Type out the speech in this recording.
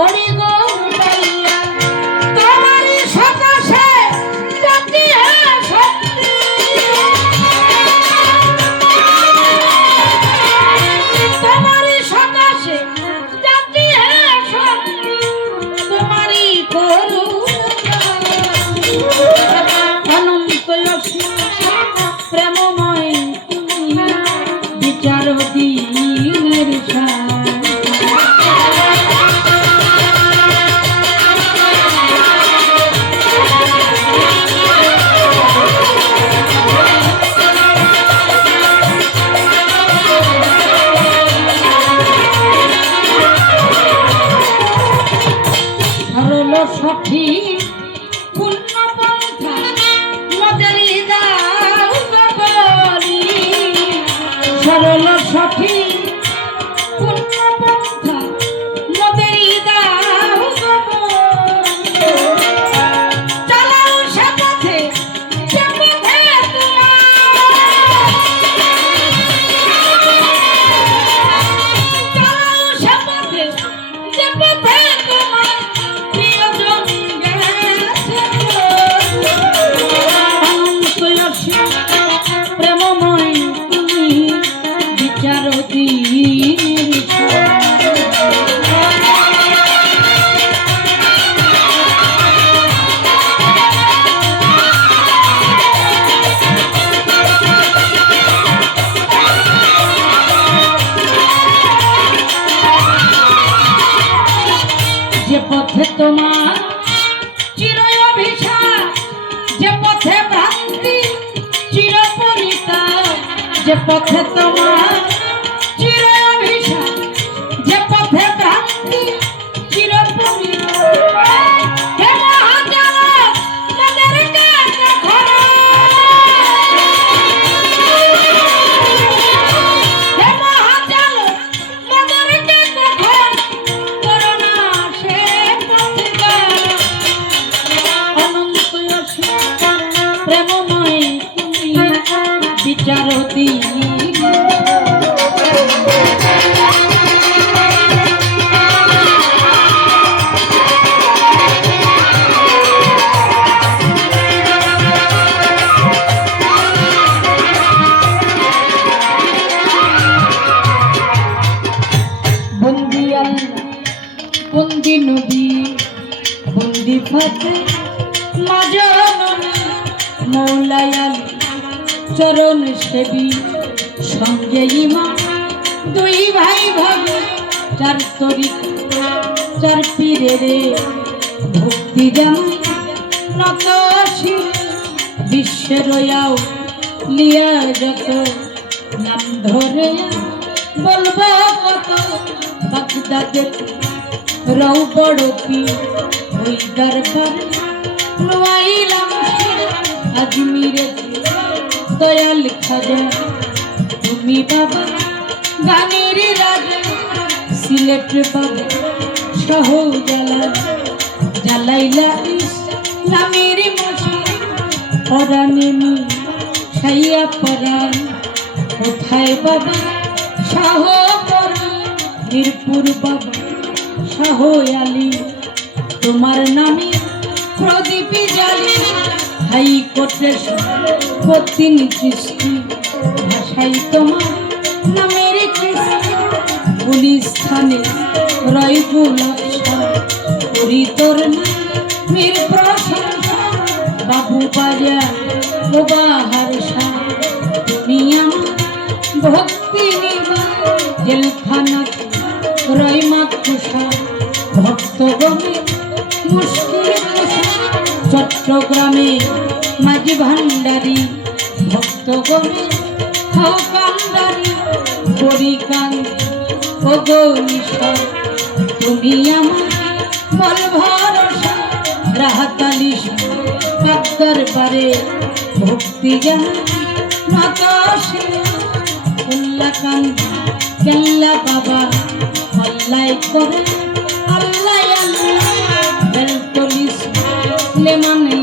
পড়ি গো পাইয়া তোমারই সকাশে জাতি শক্তি তোমারই সকাশে জাতি শক্তি তোমারই করুণা অনন্ত প্রেমময় তুমি বিচার দিনের সরল সঠিক পূর্ণ পন্থা মদেরই দাও বলি সরল সঠিক পূর্ণ পন্থা মদেরই দাও চালাও সে পথে যে পথে চালাও সে পথে যে পথে প্রেমময় তুমি বিচার যে পথে তোমার চির অভিশাপ যে পথে ভ্রান্তি চিরপরিতা যে পথে তোমার চির অভিশাপ যে পথে ভ্রান্তি চিরপরিতা হে মহাজনক তাদেরকে দেখো হে মহাজনক তাদেরকে দেখো করোনা সে পথিকা অনন্ত প্রেমময় তুমি বিচার বন্দি আল্লাহ বন্দি নবী বন্দি ফাতে মাজননী মৌলাই আলী চরণ সেবী সঙ্গে ইমাম দুই ভাই ভাবি চার তরিক চার পীরে ভক্তি জানাই নত বিশ্বের লিয়া যত নাম ধরে বলবো কত বাগদাদের রৌ বড় পীর ওই দরবার নোয়াইলাম আজমিরে দয়াল খাজা তুমি বাবা গানের রাজা সিলেট বাবা সহ জ্বালাইলা নামের মশা পরাণেমি সাইয়া পরাণ কোথায় বাবা শাহ পরাণ মিরপুর বাবা শাহ আলী তোমার নামে প্রদীপ জ্বালি হাইকোর্টের প্রতিন সৃষ্টি ভাষাই তোমার নামের কৃষ্টি পুলিশ থানে রইবুল করি তোর নামের প্রশংসা বাবু বাজার ও বাহার শাহ তুমি আমার ভক্তি নিবা জেলখানা রই মাতৃষা ভক্তগণে মুশকিল চট্টগ্রামে মাঝি ভান্ডারী ভক্তগণে হাও কান্ডারী পরিকান্তি ও গৌরীশ্বর তুমি আমার বল ভরসা রাহাতালি দরবারে ভক্তি জানা নত উল্লাকান্তি কেল্লা বাবা আল্লাহ করে আল্লাহ আল্লাহ বেলতলিস লেমান